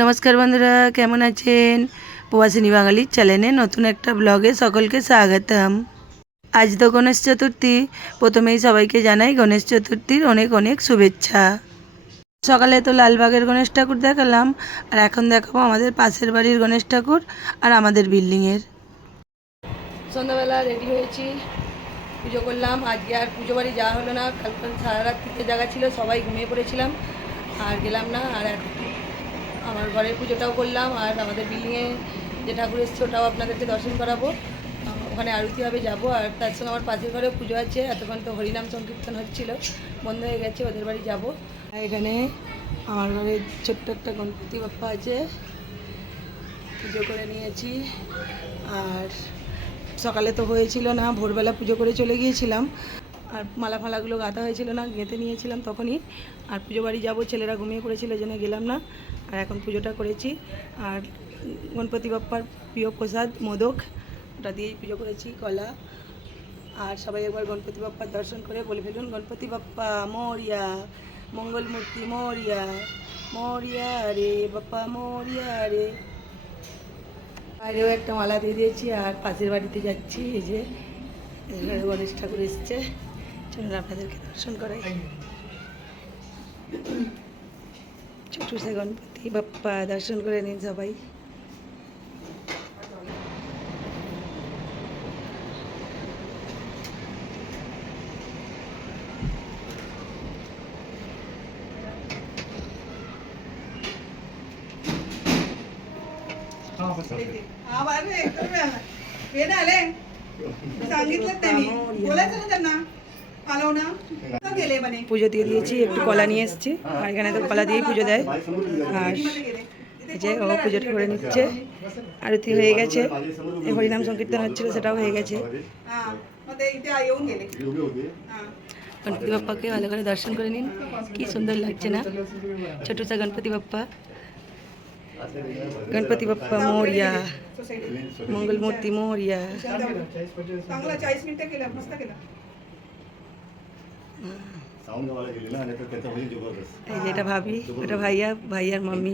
नमस्कार बंधुरा केमन आছেন প্রবাসিনী বাঙালির চ্যানেলে নতুন একটা ব্লগে সকলকে স্বাগতম। আজ তো গণেশ চতুর্থী, প্রথমেই সবাইকে জানাই গণেশ চতুর্থীর অনেক অনেক শুভেচ্ছা। সকালে তো লালবাগের গণেশ ঠাকুর দেখালাম, আর এখন দেখাবো আমাদের পাশের বাড়ির গণেশ ঠাকুর আর আমাদের বিল্ডিংয়ের। সন্ধ্যাবেলা রেডি হয়েছি, পুজো করলাম। আজকে আর পুজো বাড়ি যাওয়া হলো না, কালকে সারা রাত তিনটে জায়গা ছিল, সবাই ঘুমিয়ে পড়েছিলাম আর গেলাম না। আর আমার ঘরের পুজোটাও করলাম, আর আমাদের বিল্ডিংয়ে যে ঠাকুর এসছে ওটাও আপনাদেরকে দর্শন করাবো। ওখানে আরতি হবে, যাবো। আর তার সঙ্গে আমার পাশের ঘরে পুজো আছে, এতক্ষণ তো হরিনাম সংকীর্তন হচ্ছিল, বন্ধ হয়ে গেছে, ওদের বাড়ি যাবো। এখানে আমার ঘরে ছোট্ট একটা গণপতি বাপ্পা আছে, পুজো করে নিয়েছি। আর সকালে তো হয়েছিল না, ভোরবেলা পুজো করে চলে গিয়েছিলাম, আর মালা ফালাগুলো গাঁথা হয়েছিল না, গেঁথে নিয়েছিলাম তখনই। আর পুজো বাড়ি যাবো, ছেলেরা ঘুমিয়ে পড়েছিল, ওই জন্য গেলাম না। আর এখন পুজোটা করেছি। আর গণপতি বাপ্পার প্রিয় প্রসাদ মোদক, ওটা দিয়েই পুজো করেছি, কলা। আর সবাই একবার গণপতি বাপ্পার দর্শন করে বলে ফেলুন, Ganapati Bappa Moria, মঙ্গলমূর্তি Moria, Moria রে বাপ্পা মোরিয়া রে। বাইরেও একটা মালা দিয়ে দিয়েছি, আর পাশের বাড়িতে যাচ্ছি। এই যে গণেশ ঠাকুর এসছে, চলুন আপনাদেরকে দর্শন করাই। ছোট সে গণপতি বাপ্পা দর্শন করে নিন সবাই। পুজো দিয়ে দিয়েছি, একটু কলা নিয়ে এসেছি, আর এখানে তো কলা দিয়েই পুজো দেয়। আর এই যে ও পুজোটা করে নিচ্ছে, আরতি হয়ে গেছে, হরিনাম সংকীর্তন হচ্ছিল, সেটাও হয়ে গেছে। গণপতি বাপ্পাকে ভালো করে দর্শন করে নিন, কি সুন্দর লাগছে না ছোট সা গণপতি বাপ্পা। गणपति बाप्पा मोरिया, मंगल मूर्ति मोरिया। এটা ভাবি, এটা ভাইয়া, ভাইয়ার মাম্মি।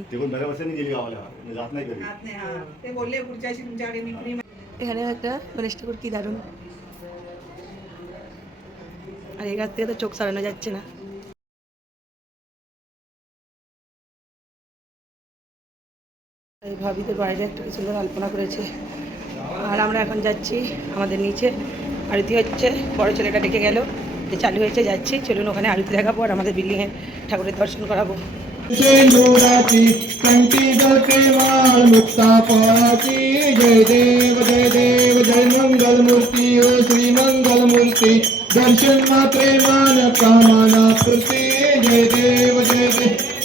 এখানে একটা গণেশ ঠাকুর, কি দারুণ। আর এই গাছ থেকে তো চোখ সরানো যাচ্ছে না। এই ভাবিদের বাইরে একটা কি সুন্দর আলপনা করেছে। আর আমরা এখন যাচ্ছি আমাদের নিচে, আরতি হচ্ছে, বড় ছেলেটা ডেকে গেল যে চালু হয়েছে, যাচ্ছি। চলুন ওখানে আরতি দেখাবো আর আমাদের বিল্ডিংয়ের ঠাকুরের দর্শন করাবো। जय देव जय मंगल मूर्ति ओ श्री मंगल मूर्ति दर्शन मात्रे मान कामना पूर्ति। जय देव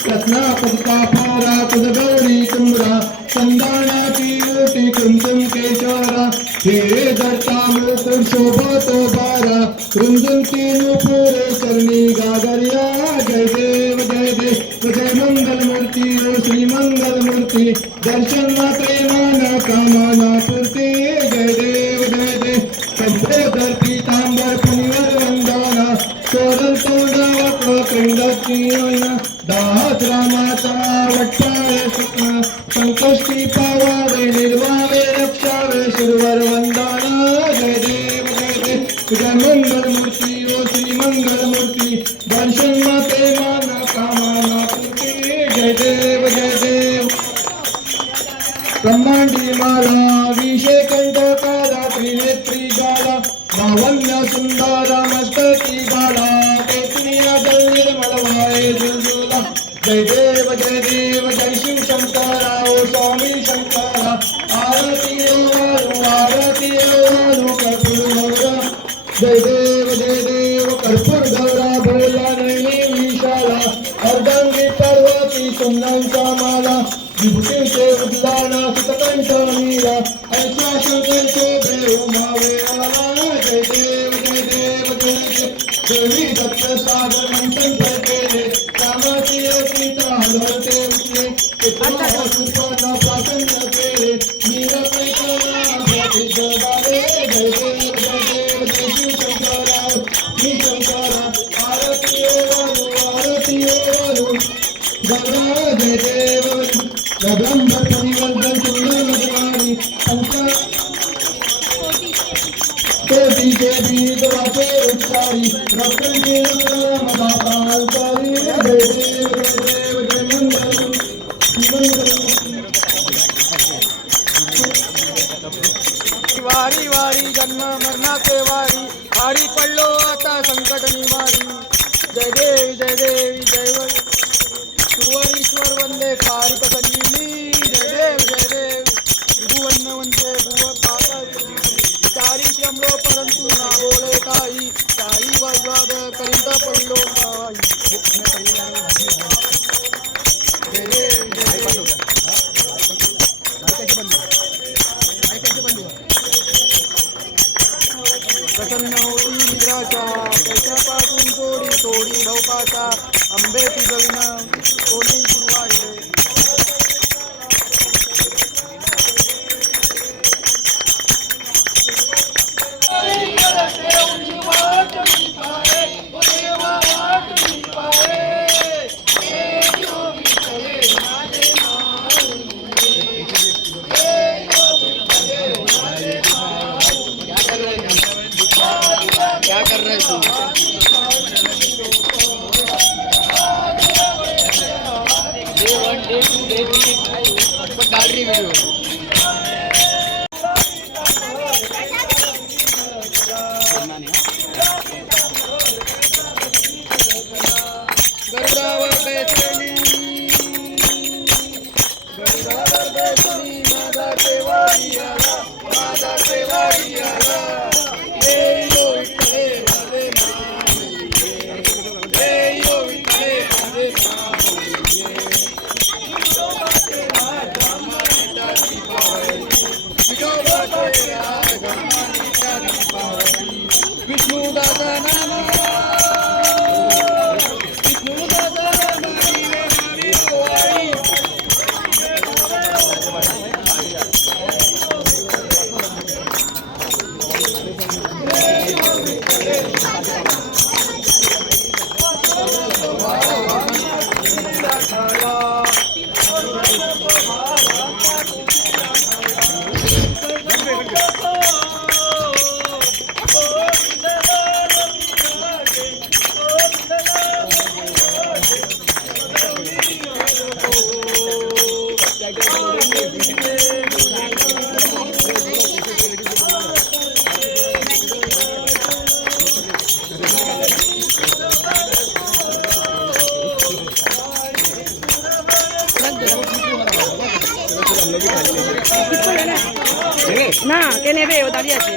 रत्ना पदका पारा तुझ गौरी तुमरा संदाना की मूर्ति कुंकुम केशरा हे दत्ता मुकुर शोभा तो बारा कुंदन की नुपुर करनी गागरिया। जय देव जय मंगल मूर्ति ओ श्री मंगल मूर्ति दर्शन मात्रे मान कामना पूर्ति। जय देव कंठोदर पीतांबर पुनिवर वंदना सोदर तोंडावक्र पिंडकीयना दास रामाचा वट्टाळे सुखना संकष्टी पावावे निर्वावे रक्षावे सुरवर वंदना। जय देव जय मंगल मूर्ति ओ श्री मंगल मूर्ति दर्शन माते मान कामना पूर्ति। जय देव ब्रह्मांडी माला विषे कंठकाला त्रिनेत्री गाला लावण्य सुंदर मस्तकी बाला केतनिया जल निर्मल भाए जुलजुला। जय देव जय शिव शंकरा ओ स्वामी शंकरा आरती ओ कर्पूर गौरा। जय देव कर्पूर गौरा भोला नैनी विशाला अर्धांगी पार्वती सुंदरांचा माला विभूति से उद्दाना सुतकंठ मीरा ऐसा शंकर शोभे उमावे आला। जय देव देवी दत्त सागर मंथन केले कामाची सीता हलवते उठले सुपाना प्रसन्न केले नीरपेकरा जबाले। जय देव जय शिव शंकरा मी शंकरा आरती ओ गंगा। जय देव कदंबर परिवर्तन सुंदर पंच कोटि के बीत वाचे उच्चारी रत्न के मदा प्रांतारी जय देव जय मंगल वारी वारी जन्म मरणाचे वारी वारी पडलो आता संकट निवारी जय देवी जय सुवरीश्वर वंदे कारिक संजीवनी जय देव भुवन वंदे भुव पाता चारी श्रमलो परंतु ना बोले ताई ताई वाद करिता पडलो प्रसन्न होती निद्राचा पैशापासून तोडी तोडी भवपाचा आंबे पिजविन तोडी गुरुवाहिले क्या कर रहे तू डे 1 डे 2 डे 3 पर डाल रही वीडियो गरुडावर बैसली माझा देवारी आला विष्णु दादा नाना विष्णु दादा না কে নেবে ও দাঁড়িয়ে আছে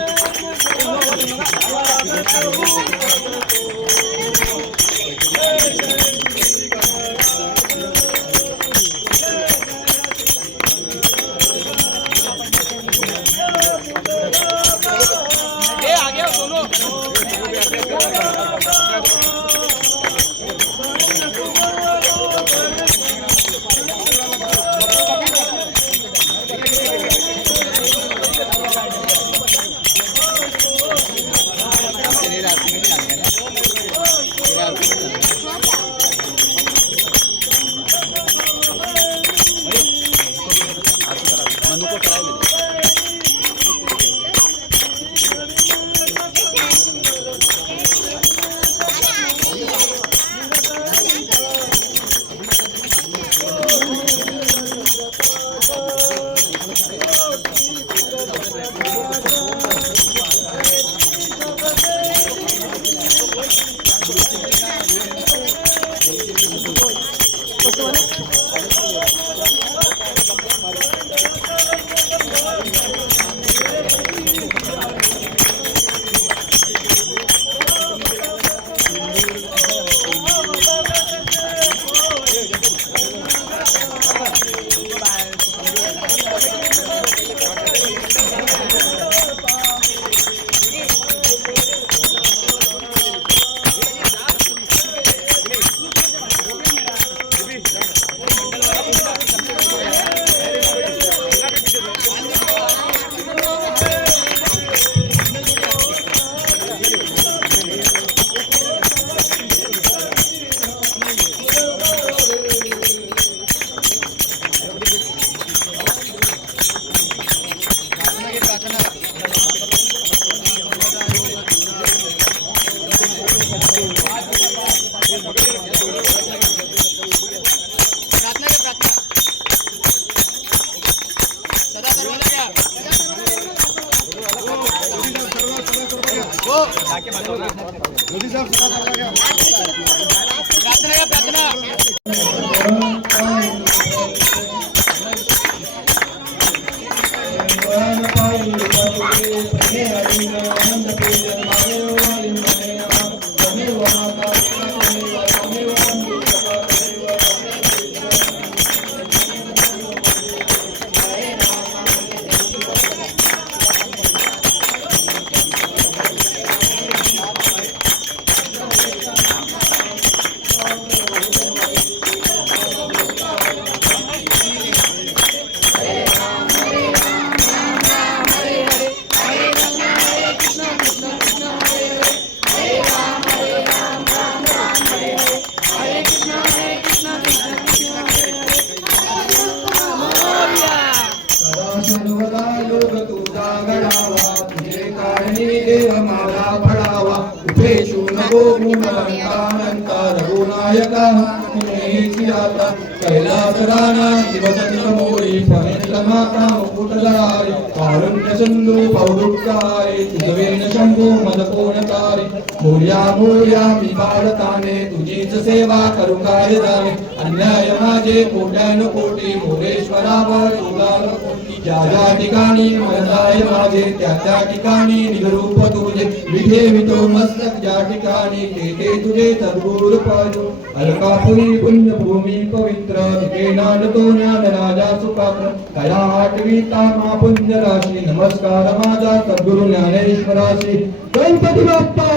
सदा सर्वदा योग तुझा घडावा, तुझे कारणी देव माझा पडावा. उभेषु नको गुणवंता रघुनायका, पुण्येची आता कैलास राणा दिवस मोरी फणेल माता मुकुटधारी. कारुण्य सिंधू पौरुषारी, तुझवेन शंभू मद कोणकारी. मोर्या मोर्या मी भारताने, तुझीच सेवा करू काय जाणे. अन्याय माझे कोट्यान कोटी, मोरेश्वरावर तुला कोटी. ज्या ज्या ठिकाणी मनदाय माझे, त्या त्या ठिकाणी निजरूप तुझे. विठे विठो मस्तक ज्या ठिकाणी, ते ते तुझे सद्गुरु पाजो. अलकापुरी पुण्यभूमी पवित्र, तिथे नांदतो ज्ञान राजा सुपात्र. कया आठवीता मा पुण्य राशी, नमस्कार माझा सद्गुरु ज्ञानेश्वराशी. गणपती बाप्पा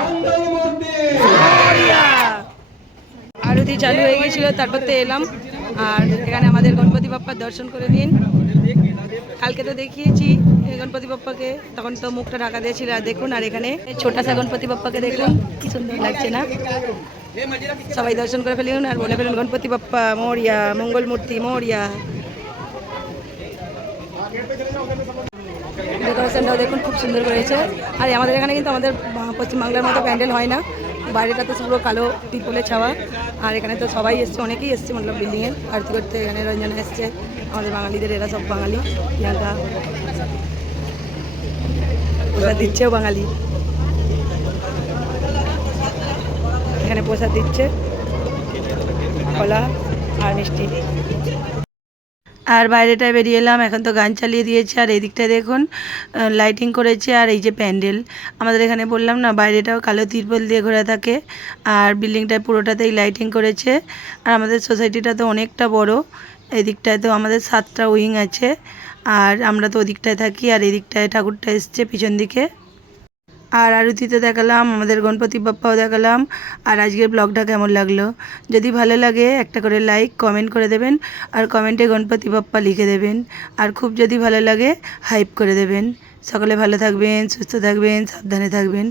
मंगलमूर्ती. আরতি চালু হয়ে গেছিল, তারপর তো এলাম। আর এখানে আমাদের গণপতি বাপ্পার দর্শন করে নিন। কালকে তো দেখিয়েছি গণপতি বাপ্পাকে, তখন তো মুখটা ঢাকা দিয়েছিল। আর দেখুন, আর এখানে ছোটা সা গণপতি বাপ্পাকে দেখুন, কি সুন্দর লাগছে না? সবাই দর্শন করে ফেলুন আর বলে ফেলুন গণপতি বাপ্পা মোরিয়া, মঙ্গলমূর্তি মোরিয়া। ডেকোরেশনটাও দেখুন, খুব সুন্দর করেছে। আর আমাদের এখানে কিন্তু আমাদের পশ্চিমবাংলার মতো প্যান্ডেল হয় না। বাইরেটা তো পুরো কালো পিপলে ছাওয়া। আর এখানে তো সবাই এসছে, অনেকেই এসছে মতলব বিল্ডিংয়ের আরতি করতে। এখানে রঞ্জনা এসছে, আমাদের বাঙালিদের, এরা সব বাঙালি। প্রিয়াঙ্কা প্রসাদ দিচ্ছেও বাঙালি, এখানে প্রসাদ দিচ্ছে কলা আর মিষ্টি। আর বাইরেটায় বেরিয়ে এলাম, এখন তো গান চালিয়ে দিয়েছে। আর এই দিকটায় দেখুন লাইটিং করেছে। আর এই যে প্যান্ডেল, আমাদের এখানে বললাম না বাইরেটাও কালো তিরপল দিয়ে ঘোরা থাকে। আর বিল্ডিংটায় পুরোটাতেই লাইটিং করেছে। আর আমাদের সোসাইটিটা তো অনেকটা বড়। এই দিকটায় তো আমাদের 7টা উইং আছে। আর আমরা তো ওদিকটায় থাকি। আর এই দিকটায় ঠাকুরটা এসছে পিছন দিকে। আর আরতিতে দেখালাম, আমাদের গণপতি বাপ্পাও দেখালাম। আর আজকের ব্লগটা কেমন লাগলো, যদি ভালো লাগে একটা করে লাইক কমেন্ট করে দেবেন। আর কমেন্টে গণপতি বাপ্পা লিখে দেবেন। আর খুব যদি ভালো লাগে হাইপ করে দেবেন। সকলে ভালো থাকবেন, সুস্থ থাকবেন, সাবধানে থাকবেন।